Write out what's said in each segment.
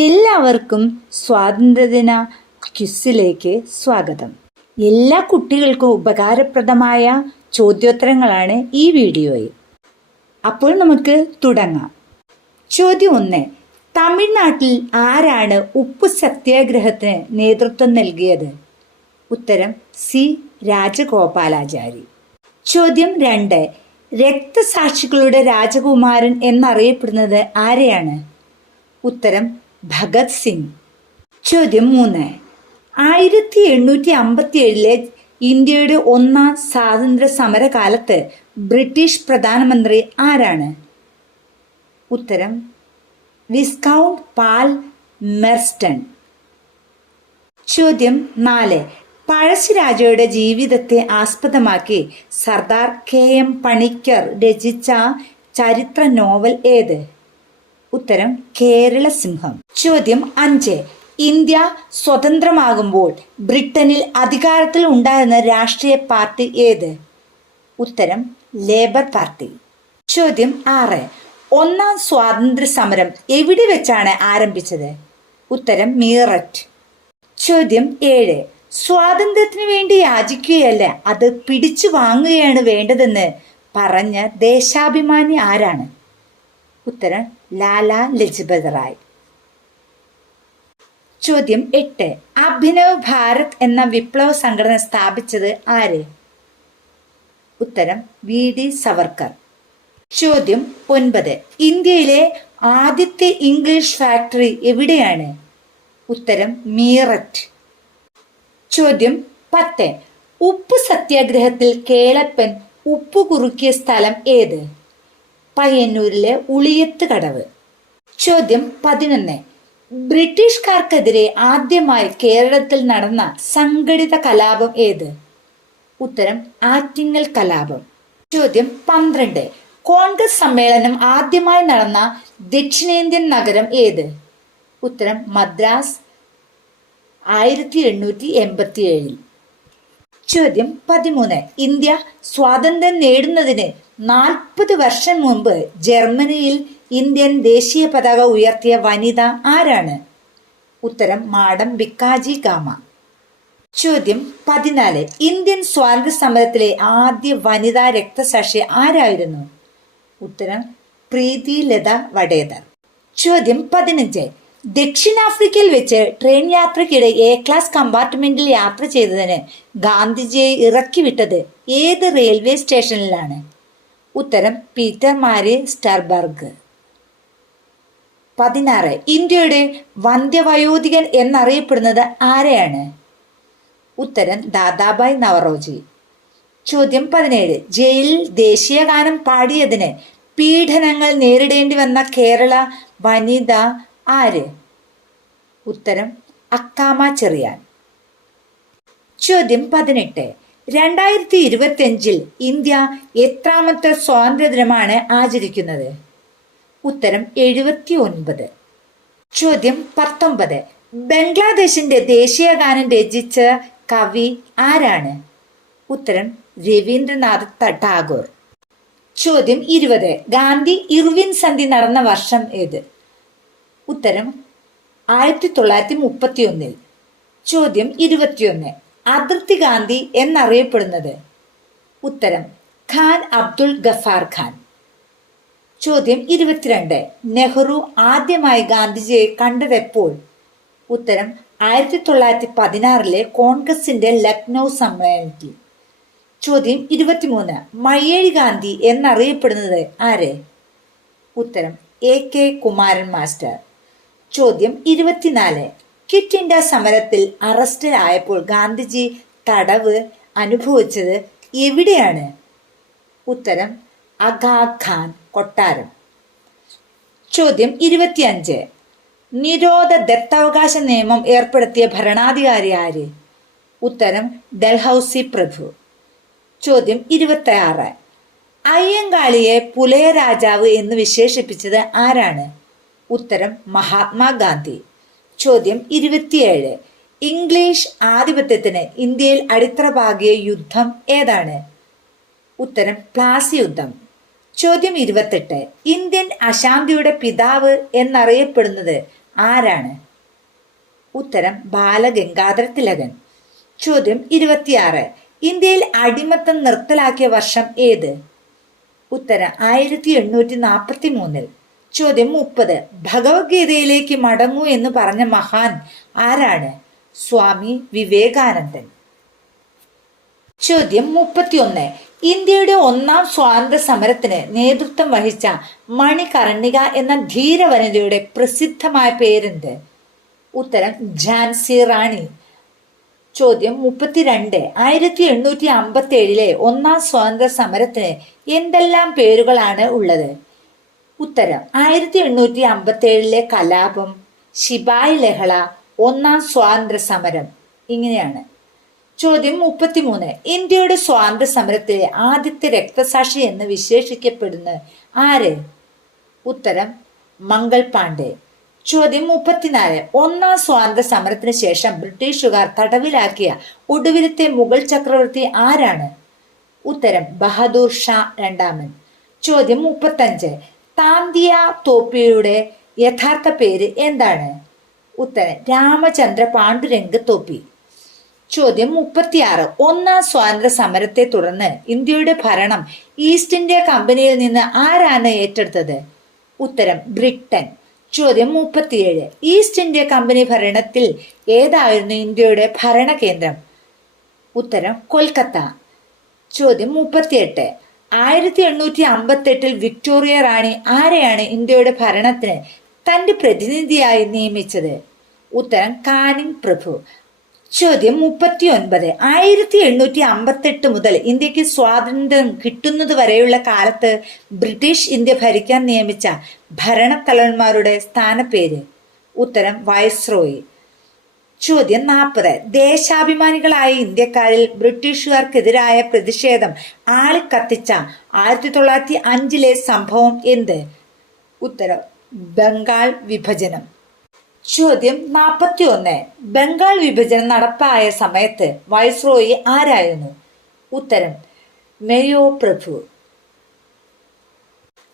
എല്ലാവർക്കും സ്വാതന്ത്ര്യദിന ക്വിസിലേക്ക് സ്വാഗതം. എല്ലാ കുട്ടികൾക്കും ഉപകാരപ്രദമായ ചോദ്യോത്തരങ്ങളാണ് ഈ വീഡിയോയിൽ. അപ്പോൾ നമുക്ക് തുടങ്ങാം. ചോദ്യം 1. തമിഴ്നാട്ടിൽ ആരാണ് ഉപ്പു സത്യാഗ്രഹത്തിന് നേതൃത്വം നൽകിയത്? ഉത്തരം സി രാജഗോപാലാചാരി. ചോദ്യം 2. രക്തസാക്ഷികളുടെ രാജകുമാരൻ എന്നറിയപ്പെടുന്നത് ആരെയാണ്? ഉത്തരം ഭഗത് സിംഗ്. ചോദ്യം 3. 1857 ഇന്ത്യയുടെ ഒന്നാം സ്വാതന്ത്ര്യ സമരകാലത്ത് ബ്രിട്ടീഷ് പ്രധാനമന്ത്രി ആരാണ്? ഉത്തരം വിസ്കൗണ്ട് പാൽ മെർസ്റ്റൺ. ചോദ്യം 4. പഴശ്ശിരാജയുടെ ജീവിതത്തെ ആസ്പദമാക്കി സർദാർ KM പണിക്കർ രചിച്ച ചരിത്ര നോവൽ ഏത്? ഉത്തരം കേരള സിംഹം. ചോദ്യം 5. ഇന്ത്യ സ്വതന്ത്രമാകുമ്പോൾ ബ്രിട്ടനിൽ അധികാരത്തിൽ ഉണ്ടായിരുന്ന രാഷ്ട്രീയ പാർട്ടി ഏത്? ഉത്തരം ലേബർ പാർട്ടി. ചോദ്യം 6. ഒന്നാം സ്വാതന്ത്ര്യ സമരം എവിടെ വെച്ചാണ് ആരംഭിച്ചത്? ഉത്തരം മീററ്റ്. ചോദ്യം 7. സ്വാതന്ത്ര്യത്തിന് വേണ്ടി യാചിക്കുകയല്ല, അത് പിടിച്ചു വാങ്ങുകയാണ് വേണ്ടതെന്ന് പറഞ്ഞ ദേശാഭിമാനി ആരാണ്? ഉത്തരം ലാലാ ലജ്പത് റായ്. ചോദ്യം 8. അഭിനവ് ഭാരത് എന്ന വിപ്ലവ സംഘടന സ്ഥാപിച്ചത് ആര്? ഉത്തരം VD സവർക്കർ. ചോദ്യം 9. ഇന്ത്യയിലെ ആദ്യത്തെ ഇംഗ്ലീഷ് ഫാക്ടറി എവിടെയാണ്? ഉത്തരം മീററ്റ്. ചോദ്യം 10. ഉപ്പു സത്യാഗ്രഹത്തിൽ കേളപ്പൻ ഉപ്പു കുറുക്കിയ സ്ഥലം ഏത്? പയ്യന്നൂരിലെ ഉളിയത്ത് കടവ്. ചോദ്യം 11. ബ്രിട്ടീഷുകാർക്കെതിരെ ആദ്യമായി കേരളത്തിൽ നടന്ന സംഘടിത കലാപം ഏത്? ഉത്തരം ആറ്റിങ്ങൽ കലാപം. ചോദ്യം 12. കോൺഗ്രസ് സമ്മേളനം ആദ്യമായി നടന്ന ദക്ഷിണേന്ത്യൻ നഗരം ഏത്? ഉത്തരം മദ്രാസ്, 1887. ചോദ്യം 13. ഇന്ത്യ സ്വാതന്ത്ര്യം നേടുന്നതിന് 40 വർഷം മുമ്പ് ജർമ്മനിയിൽ ഇന്ത്യൻ ദേശീയ പതാക ഉയർത്തിയ വനിത ആരാണ്? ഉത്തരം മാഡം ഭിക്കാജി കാമ. ചോദ്യം 14. ഇന്ത്യൻ സ്വാതന്ത്ര്യ സമരത്തിലെ ആദ്യ വനിതാ രക്തസാക്ഷി ആരായിരുന്നു? ഉത്തരം പ്രീതി ലത വഡേദർ. ചോദ്യം 15. ദക്ഷിണാഫ്രിക്കയിൽ വെച്ച് ട്രെയിൻ യാത്രയ്ക്കിടെ A ക്ലാസ് കമ്പാർട്ട്മെന്റിൽ യാത്ര ചെയ്തതിന് ഗാന്ധിജിയെ ഇറക്കി വിട്ടത് ഏത് റെയിൽവേ സ്റ്റേഷനിലാണ്? ഉത്തരം പീറ്റർ മാരി സ്റ്റർബർഗ്. 16. ഇന്ത്യയുടെ വന്ധ്യവയോധികൻ എന്നറിയപ്പെടുന്നത് ആരെയാണ്? ഉത്തരം ദാദാബായ് നവറോജി. ചോദ്യം 17. ജയിലിൽ ദേശീയഗാനം പാടിയതിന് പീഡനങ്ങൾ നേരിടേണ്ടി വന്ന കേരള വനിത ആര്? ഉത്തരം അക്കാമ ചെറിയാൻ. ചോദ്യം 18. 2025 ഇന്ത്യ എത്രാമത്തെ സ്വാതന്ത്ര്യദിനമാണ് ആചരിക്കുന്നത്? ഉത്തരം 79. ചോദ്യം 19. ബംഗ്ലാദേശിന്റെ ദേശീയഗാനം രചിച്ച കവി ആരാണ്? ഉത്തരം രവീന്ദ്രനാഥ് ടാഗോർ. ചോദ്യം 20. ഗാന്ധി ഇർവിൻ സന്ധി നടന്ന വർഷം ഏത്? ഉത്തരം 1931. ചോദ്യം 21. അതിർത്തി ഗാന്ധി എന്നറിയപ്പെടുന്നത്? ഉത്തരം ഖാൻ അബ്ദുൾ ഗഫാർ ഖാൻ. ചോദ്യം 22. നെഹ്റു ആദ്യമായി ഗാന്ധിജിയെ കണ്ടതെപ്പോൾ? ഉത്തരം 1916 കോൺഗ്രസിന്റെ ലക്നൗ സമ്മേളനത്തിൽ. ചോദ്യം 23. മയ്യഴി ഗാന്ധി എന്നറിയപ്പെടുന്നത് ആര്? ഉത്തരം AK കുമാരൻ മാസ്റ്റർ. ചോദ്യം 24. ക്വിറ്റ് ഇന്ത്യ സമരത്തിൽ അറസ്റ്റിലായപ്പോൾ ഗാന്ധിജി തടവ് അനുഭവിച്ചത് എവിടെയാണ്? ഉത്തരം അഗാ ഖാൻ കൊട്ടാരം. ചോദ്യം 25. നിരോധ ദത്തവകാശ നിയമം ഏർപ്പെടുത്തിയ ഭരണാധികാരി ആര്? ഉത്തരം ഡൽഹൌസി പ്രഭു. ചോദ്യം 26. അയ്യങ്കാളിയെ പുലയ രാജാവ് എന്ന് വിശേഷിപ്പിച്ചത് ആരാണ്? ഉത്തരം മഹാത്മാഗാന്ധി. ചോദ്യം 27. ഇംഗ്ലീഷ് ആധിപത്യത്തിന് ഇന്ത്യയിൽ അടിത്തറ പാകിയ യുദ്ധം ഏതാണ്? ഉത്തരം പ്ലാസി യുദ്ധം. ചോദ്യം 28. ഇന്ത്യൻ അശാന്തിയുടെ പിതാവ് എന്നറിയപ്പെടുന്നത് ആരാണ്? ഉത്തരം ബാലഗംഗാധര തിലകൻ. ചോദ്യം 26. ഇന്ത്യയിൽ അടിമത്തം നിർത്തലാക്കിയ വർഷം ഏത്? ഉത്തരം 1843. ചോദ്യം 30. ഭഗവത്ഗീതയിലേക്ക് മടങ്ങൂ എന്ന് പറഞ്ഞ മഹാൻ ആരാണ്? സ്വാമി വിവേകാനന്ദൻ. ചോദ്യം 31. ഇന്ത്യയുടെ ഒന്നാം സ്വാതന്ത്ര്യ സമരത്തിന് നേതൃത്വം വഹിച്ച മണികർണിക എന്ന ധീരവനിതയുടെ പ്രസിദ്ധമായ പേരെന്ത്? ഉത്തരം ഝാൻസി റാണി. ചോദ്യം 32. 1857 ഒന്നാം സ്വാതന്ത്ര്യ സമരത്തിന് എന്തെല്ലാം പേരുകളാണ് ഉള്ളത്? ഉത്തരം 1857 കലാപം, ശിപായി ലഹള, ഒന്നാം സ്വാതന്ത്ര്യ സമരം. ഇങ്ങനെയാണ്. ചോദ്യം 33. ഇന്ത്യയുടെ സ്വാതന്ത്ര്യ സമരത്തിലെ ആദ്യത്തെ രക്തസാക്ഷി എന്ന് വിശേഷിക്കപ്പെടുന്ന ആര്? ഉത്തരം മംഗൾ പാണ്ഡെ. ചോദ്യം 34. ഒന്നാം സ്വാതന്ത്ര്യ സമരത്തിന് ശേഷം ബ്രിട്ടീഷുകാർ തടവിലാക്കിയ ഒടുവിലത്തെ മുഗൾ ചക്രവർത്തി ആരാണ്? ഉത്തരം ബഹദൂർ ഷാ രണ്ടാമൻ. ചോദ്യം 35. താന്തിയ തോപ്പിയുടെ യഥാർത്ഥ പേര് എന്താണ്? ഉത്തരം രാമചന്ദ്ര പാണ്ഡുരംഗ് തോപ്പി. ചോദ്യം 36. ഒന്നാം സ്വാതന്ത്ര്യ സമരത്തെ തുടർന്ന് ഇന്ത്യയുടെ ഭരണം ഈസ്റ്റ് ഇന്ത്യ കമ്പനിയിൽ നിന്ന് ആരാണ് ഏറ്റെടുത്തത്? ഉത്തരം ബ്രിട്ടൻ. ചോദ്യം 37. ഈസ്റ്റ് ഇന്ത്യ കമ്പനി ഭരണത്തിൽ ഏതായിരുന്നു ഇന്ത്യയുടെ ഭരണകേന്ദ്രം? ഉത്തരം കൊൽക്കത്ത. ചോദ്യം 38. 1858 വിക്ടോറിയ റാണി ആരെയാണ് ഇന്ത്യയുടെ ഭരണത്തിന് തന്റെ പ്രതിനിധിയായി നിയമിച്ചത്? ഉത്തരം കാനിങ് പ്രഭു. ചോദ്യം 39. 1858 മുതൽ ഇന്ത്യക്ക് സ്വാതന്ത്ര്യം കിട്ടുന്നത് വരെയുള്ള കാലത്ത് ബ്രിട്ടീഷ് ഇന്ത്യ ഭരിക്കാൻ നിയമിച്ച ഭരണത്തലവന്മാരുടെ സ്ഥാനപ്പേര്? ഉത്തരം വൈസ്രോയി. ചോദ്യം 40. ദേശാഭിമാനികളായ ഇന്ത്യക്കാരിൽ ബ്രിട്ടീഷുകാർക്കെതിരായ പ്രതിഷേധം ആളിക്കത്തിച്ച 1905 സംഭവം എന്ത്? ഉത്തരം ബംഗാൾ വിഭജനം. ചോദ്യം 41. ബംഗാൾ വിഭജനം നടപ്പായ സമയത്ത് വൈസ്രോയി ആരായിരുന്നു? ഉത്തരം മേയോ പ്രഭു.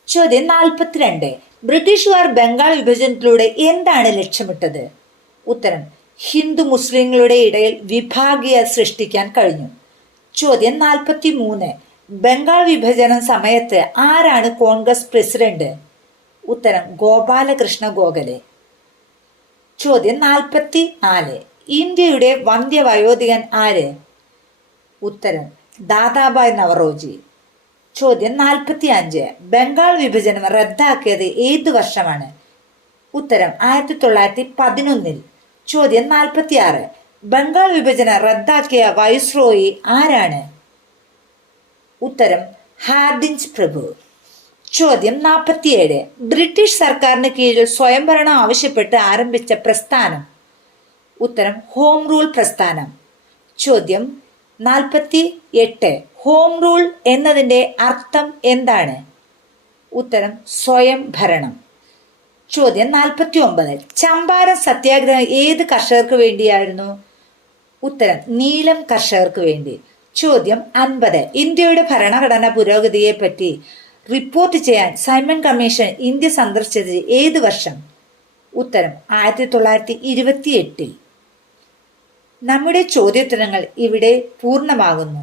ചോദ്യം 42. ബ്രിട്ടീഷുകാർ ബംഗാൾ വിഭജനത്തിലൂടെ എന്താണ് ലക്ഷ്യമിട്ടത്? ഉത്തരം ഹിന്ദു മുസ്ലിങ്ങളുടെ ഇടയിൽ വിഭാഗീയത സൃഷ്ടിക്കാൻ കഴിഞ്ഞു. ചോദ്യം 43. ബംഗാൾ വിഭജന സമയത്ത് ആരാണ് കോൺഗ്രസ് പ്രസിഡന്റ്? ഉത്തരം ഗോപാലകൃഷ്ണ ഗോഖലെ. ചോദ്യം 44. ഇന്ത്യയുടെ വന്ധ്യവയോധികൻ ആര്? ഉത്തരം ദാദാബായ് നവറോജി. ചോദ്യം 45. ബംഗാൾ വിഭജനം റദ്ദാക്കിയത് ഏതു വർഷമാണ്? ഉത്തരം 1911. ചോദ്യം 46. ബംഗാൾ വിഭജനം റദ്ദാക്കിയ വൈസ്രോയി ആരാണ്? ഉത്തരം ഹാർഡിഞ്ച് പ്രഭു. ചോദ്യം 47. ബ്രിട്ടീഷ് സർക്കാരിന് കീഴിൽ സ്വയംഭരണം ആവശ്യപ്പെട്ട് ആരംഭിച്ച പ്രസ്ഥാനം? ഉത്തരം ഹോം റൂൾ പ്രസ്ഥാനം. ചോദ്യം 48. ഹോം റൂൾ എന്നതിൻ്റെ അർത്ഥം എന്താണ്? ഉത്തരം സ്വയം ഭരണം. ചോദ്യം 49. ചമ്പാരൻ സത്യാഗ്രഹം ഏത് കർഷകർക്ക് വേണ്ടിയായിരുന്നു? ഉത്തരം നീലം കർഷകർക്ക് വേണ്ടി. ചോദ്യം 50. ഇന്ത്യയുടെ ഭരണഘടന പുരോഗതിയെ പറ്റി റിപ്പോർട്ട് ചെയ്യാൻ സൈമൺ കമ്മീഷൻ ഇന്ത്യ സന്ദർശിച്ചത് ഏത് വർഷം? ഉത്തരം 1928. നമ്മുടെ ചോദ്യോത്തരങ്ങൾ ഇവിടെ പൂർണ്ണമാകുന്നു.